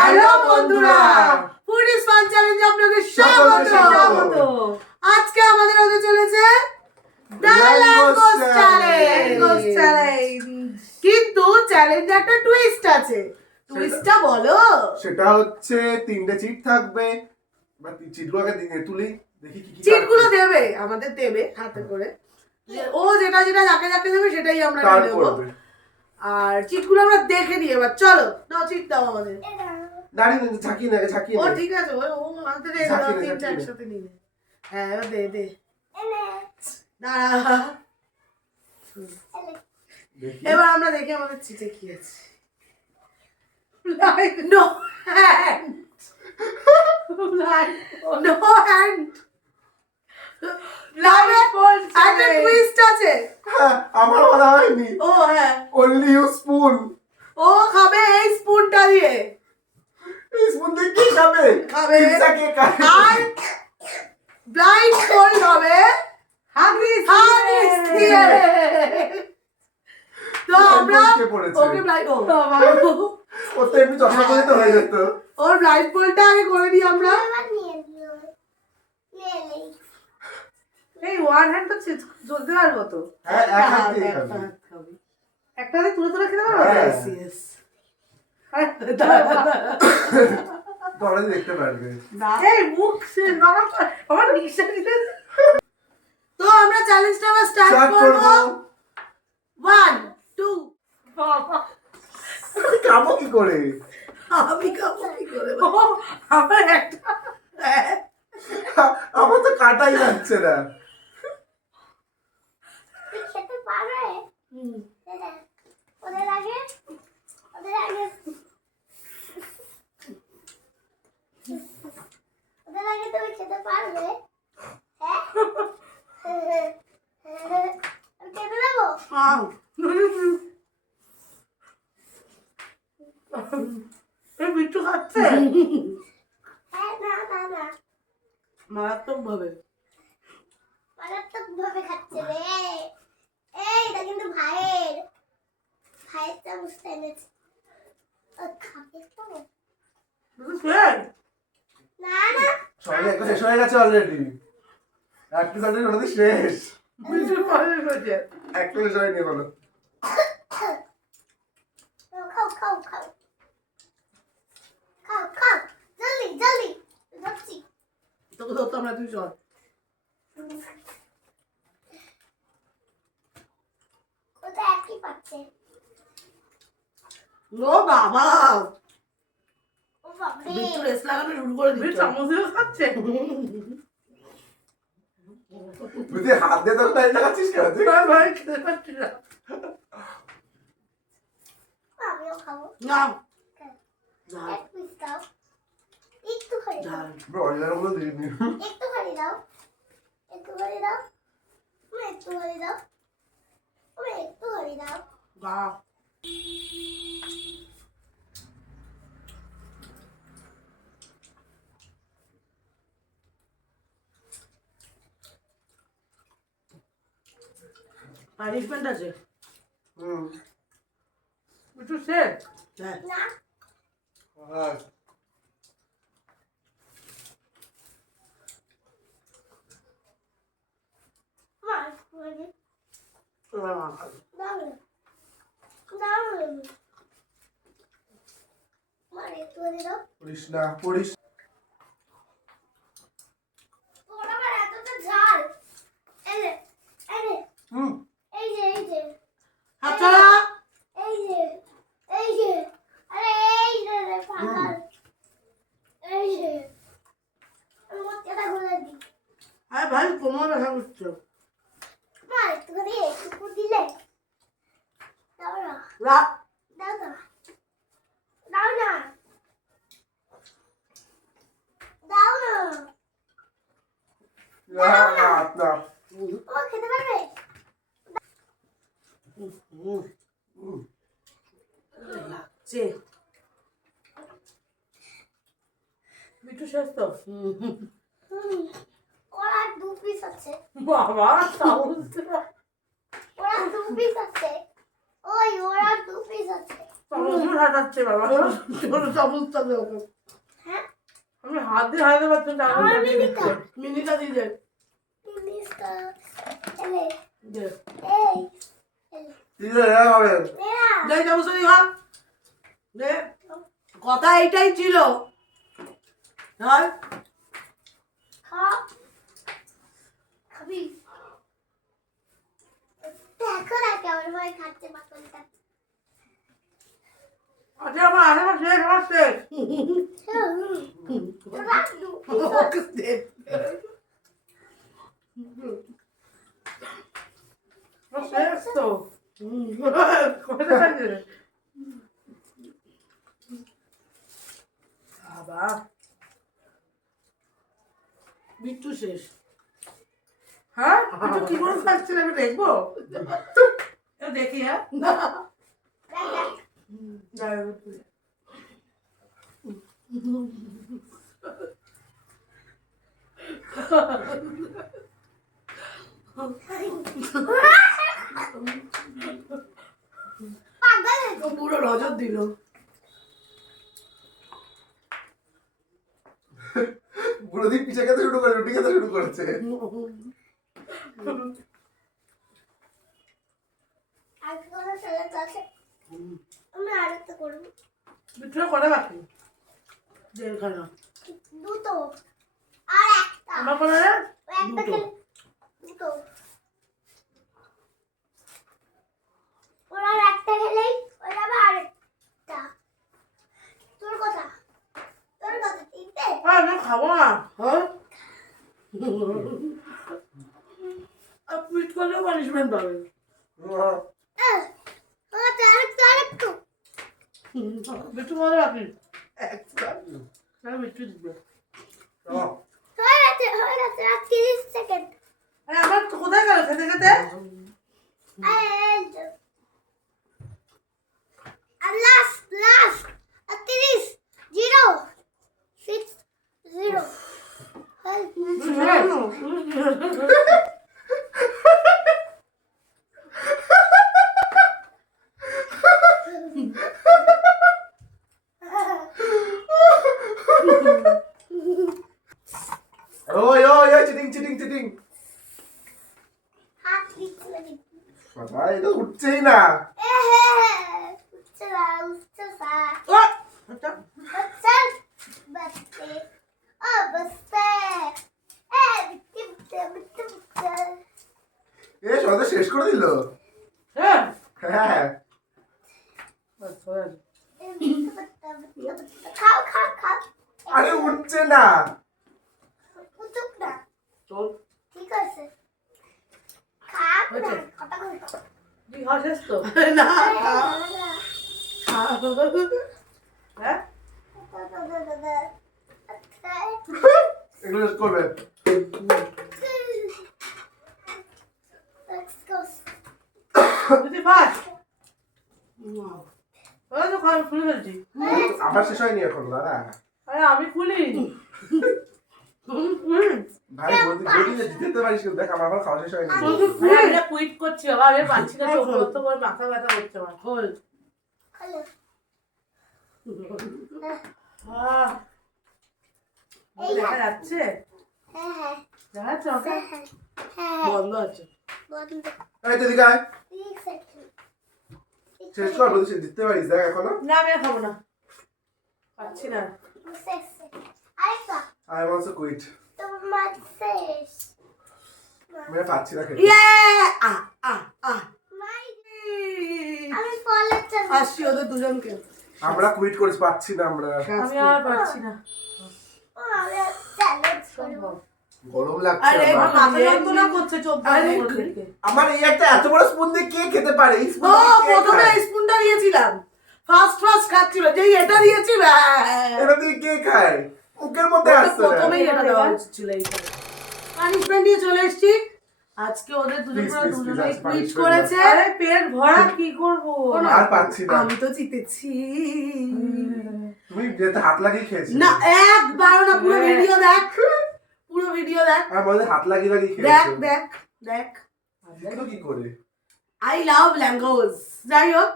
Hello বন্ধুরা, foodies fun চ্যালেঞ্জে আপনাদের স্বাগত। আজকে আমাদের হতে চলেছে চ্যালেঞ্জ, কিন্তু চ্যালেঞ্জে একটা টুইস্ট আছে। টুইস্টটা বলো। সেটা হচ্ছে 3টে চিট থাকবে। বা চিটগুলোকে তুলি, দেখি কি কি চিটগুলো দেবে, আমাদের দেবে হাতে করে। ও যেটা যেটা যাকে যাকে দেবে সেটাই আমরা নিয়ে নেব। আর চিটগুলো আমরা দেখে নিই। এবার চলো, নাও চিট দাও আমাদের। দাঁড়িয়ে ঝাঁকিয়ে নেবে, ঝাঁকিয়ে ও নেবে। ঠিক আছে, ও হাতে দিয়ে দাও, তিনটা একসাথে নিয়ে নে। হ্যাঁ এবার দে দে। দাঁড়া, এবার আমরা দেখি আমাদের চিটে কি আছে। No hand, no hand. একটা টুইস্ট আছে। আমার বলা হয়নি। ও হ্যাঁ, অনলি ইউ স্পুন। ও খাবে এই স্পুনটা দিয়ে। এই স্পুন দিয়ে কি খাবে? খাবে। পিৎজা কে খাবে? আর ব্লাইন্ড ফোল্ড হবে হাগিস দিয়ে। তো আমরা ওকে ব্লাইন্ড, ও তো এমনি চশমা পরে তো হয়ে যেত। ওর ব্লাইন্ড ফোল্ডটা আগে করে দিই আমরা। এই ওয়ান হ্যান্ড তো চলতে পারবো তো। হ্যাঁ, এক হাত দিয়ে খাবে। একটা হাতে তুলে তুলে খেতে পারবো। হ্যাঁ। Yes. তোমরা দেখতে পারবে। এই মুখ সে আমার নিঃশ্বাস নিতে। তো আমরা চ্যালেঞ্জটা আবার স্টার্ট স্টার্ট করব। করব। 1 2 বাবা খাবো কি করে? আমি খাবো কি করে? আমার একটা আমার তো কাটাই যাচ্ছে না। খেতে পারে ওদের আগে ওদের আগে তুমি খেতে পারবে? হ্যাঁ আমি খেতে দেবো? বিট্টু খাচ্ছে হ্যাঁ, না না না মারাত্মক ভাবে। মারাত্মক ভাবে খাচ্ছে রে। এই এটা কিন্তু ভাইয়ের চামচটা এনেছে। ও খাবে তো? না না সবাই একটা শেষ হয়ে গেছে অলরেডি। একটা সাথে ওটা শেষ। বিট্টু পারে হয়েছে। একটা শেষ হয়নি বলো। খাও খাও খাও খাও খাও জলদি জলদি যাচ্ছি। তোকে ধরতো আমরা তুই চল। ওটা একই পাচ্ছে। ও বাবা, ও বাপরে বিট্টু রেস লাগানো শুরু করে বিট্টু দিচ্ছে। চামচ দিয়ে খাচ্ছে। তুই যে হাত দিয়ে তোর টাইম লাগাচ্ছিস কেন? তুই ভাই ভাই খেতে পারছি না। আমিও খাবো। না এক পিস দাও। একটুখানি দাও। ব্রয়লার গুলো দিয়ে দিই। একটুখানি দাও। একটুখানি দাও। তুমি একটুখানি দাও। তুমি একটুখানি দাও। বাহ, পানিশমেন্ট আছে। বিট্টু শেষ। হ্যাঁ না হ্যাঁ। মা একটুখানি এবার মা খাবে। দাও না। দাও না। মা একটুখানি দাও। পড়িস না, পড়িস। ওর আবার এতটা ঝাল। এই যে এই যে হুম। এই যে এই যে হাত ছড়া। এই যে এই যে আরে এই যে রে পাগল। এই যে আমি মোটটা গুলে দিই। আরে ভাই কোমর ব্যথা করছে। মা একটুখানি একটু দিলে দাও না রাত দাও না দাও না দাও না না, না, না। ও খেতে পারবে? লাগছে। বিট্টু শেষ তো। ওর আর 2 পিস আছে। বাবা চামচ ওর আর 2 পিস আছে। ওই ওর আর 2 পিস আছে। চামচ প্রচুর হাঁটাচ্ছে বাবা। ছোট চামচটা দে ওকে। হ্যাঁ আমি হাত দিয়ে হারাতে পারছি না। আমার মিনিকা মিনিটা দিয়ে দে। মিনিকা এলে দে। এই এলে ঠিক আছে হবে নেরা দে চামচটা দিয়ে খা। দে। কথা এইটাই ছিল। হ্যাঁ খা খাবি দেখো না কেমন ভাবে খাচ্ছে মাকনটা আচ্ছা আমার আশা শেষ আমার শেষ। ওকে দে। আমার শেষ তো। কোথায় থাকছে? বাবা বিট্টু শেষ। হ্যাঁ তুই কি করে খাচ্ছিস আমি দেখবো? এটা দেখি হ্যাঁ। পাগল ও পুরো নজর দিল। পুরো দিন পিঠে খেতে শুরু করে রুটি খেতে শুরু করেছে আর কোনো ছেলে আছে আমি আরেকটা করবো বিট্টুরা কটা বাকি? জেলখানা। দুটো আর একটা আমার কোনো রে? একটা খেলে দুটো ওরা একটা খেলেই ওরা আবার আরেকটা তোর কথা তিনটে আমি খাবো না। হ্যাঁ আর পিট করলেও পানিশমেন্ট পাবে। আরেকটু বিট্টু কটা বাকি? তাহলে বিট্টু দিবে। হয়ে গেছে আর 30 সেকেন্ড আরে আমার তো কোথায় গেল খেতে খেতে? আর লাস্ট 30 0 6 0 ওই ওই ওই চিটিং চিটিং চিটিং হাত দিচ্ছে বাবা এটা উঠছেই না উঠছে না ও, আচ্ছা। चल बस्ते ओ बस्ते ए बिट्टे এ সবাই শেষ করে দিল হ্যাঁ হ্যাঁ আচ্ছা, खाओ खाओ खाओ আরে উঠছে না उठुक ना চল। ठीक है खा ना कटा कर তুই খাওয়া শেষ তো? না হ্যাঁ এগুলো শেষ করবে Let's go. তুই ফাস ওই তো খাওয়া খুলে ফেলছি। আবার শেষ হয়নি এখন দাদা আরে আমি খুলি ভাই বলতে জিতে পারিস কিন্তু দেখ আমার এখন খাওয়া শেষ হয়নি আমি কুইট করছি বাবা, আমি পাচ্ছি না, চোখ বন্ধ করে মাথা ব্যথা করছে আমার। খোল। Hello. আহ, দেখা যাচ্ছে? হ্যাঁ হ্যাঁ দেখা যাচ্ছে আমাকে? হ্যাঁ হ্যাঁ বন্ধ আছে। বন্ধ এই তো দিকে আয় 3 সেকেন্ড শেষ কর বলতে জিততে পারিস দেখ এখনো না আমি আর খাবো না, পাচ্ছি না। শেষ আরেকটা আই অলসো কুইট তোমার শেষ আমি পাচ্ছি না খেতে ইয়ে আ আ আ মাই আমি ফলের চাল আসছি ওদের দুজনকে। আমরা কুইট করিস পাচ্ছি না আমরা আমি আর পাচ্ছি না। আমি চ্যালেঞ্জ করব গরম লাগছে আরে আমার। আমার মাথা যন্ত্রণা করছে চোখ বন্ধ আরে, করে থেকে। আমার এই একটা এত বড় স্পুন দিয়ে কে খেতে পারে এই ও স্পুন দিয়ে কে প্রথমে খায়? এই স্পুনটা দিয়েছিলাম, ফার্স্ট খাচ্ছিল, যেই এটা দিয়েছি এটা দিয়ে কে খায় মুখের মধ্যে আসছে না প্রথমেই এটা দেওয়া উচিত ছিল। এইটা পানিশমেন্ট নিয়ে চলে এসেছি আজকে। ওদের Please, please, দুজনে please, কুইট punishment করেছে। আরে পেট ভরা কি করবো? আর পাচ্ছি না আমি তো জিতেছি। তুমি যেতে হাত লাগিয়ে খেয়েছি না একবার না, পুরো ভিডিও দেখ, পুরো ভিডিও দেখ, আর বলে হাত লাগিয়ে লাগিয়ে দেখ খেয়েছি দেখ দেখ। তো কি করে আই লাভ ল্যাঙ্গোজ। যাই হোক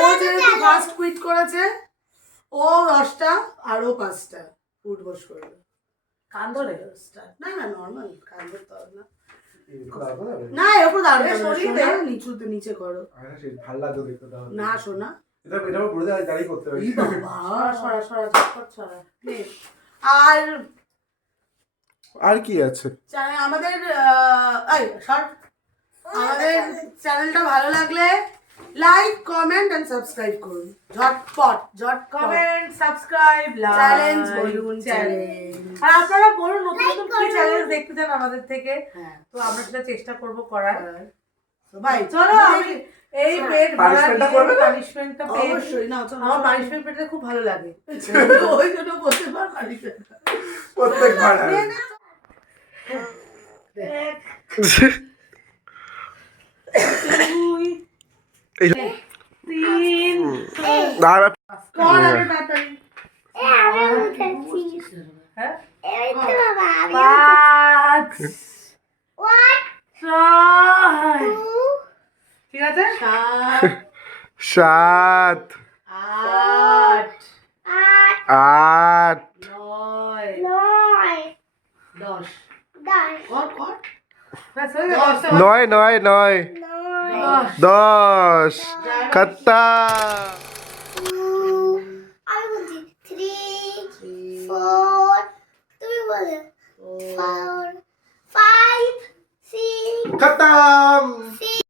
ও যেহেতু ফার্স্ট কুইট করেছে, ও 10টা আর ও 5টা উঠবস করবে। কান ধরে না না নর্মাল কান ধরতে হবে না। এরকম রাখো না রে। না এরকম দাঁড়াবে এ, সরিয়ে সোনা, দে। নিচুতে নিচে করো। আরে সেই ভালো লাগতো দেখতে তাহলে। না সোনা। এটা আমার পুরো দাঁড়িয়ে করতে হবে। ই বাবা। সরা সরা ঝটপট সরা। নে। আর আর কি আছে? আমাদের আমাদের চ্যানেলটা ভালো লাগলে লাইক কমেন্ট এন্ড সাবস্ক্রাইব করুন ঝটপট কমেন্ট সাবস্ক্রাইব চ্যালেঞ্জ বলুন চ্যালেঞ্জ। চ্যালেঞ্জ। আর আপনারা বলুন নতুন Like নতুন কি করুন। চ্যালেঞ্জ দেখতে চান আমাদের থেকে, হ্যাঁ তো আমরা সেটা চেষ্টা করব করার। ভাই চলো আমি এই পেট ভরা Punishment-টা করবে না? পানিশমেন্টটা পেয়ে অবশ্যই না চলো আমার পানিশমেন্ট পেতে খুব ভালো লাগে। ওই জন্য বলতে পারি প্রত্যেকবার দুই এই তিন আর কর আগে তাড়াতাড়ি আমি উঠেছি। হ্যাঁ এই তো বাবা, আমি পাঁচ One, ছয় two, ঠিক আছে 7 8 eight, 8 9 nine, 10 10, কর কর ব্যাস হয়ে গেল, 10টা 9 9 9 nine, 10 10 खत्ता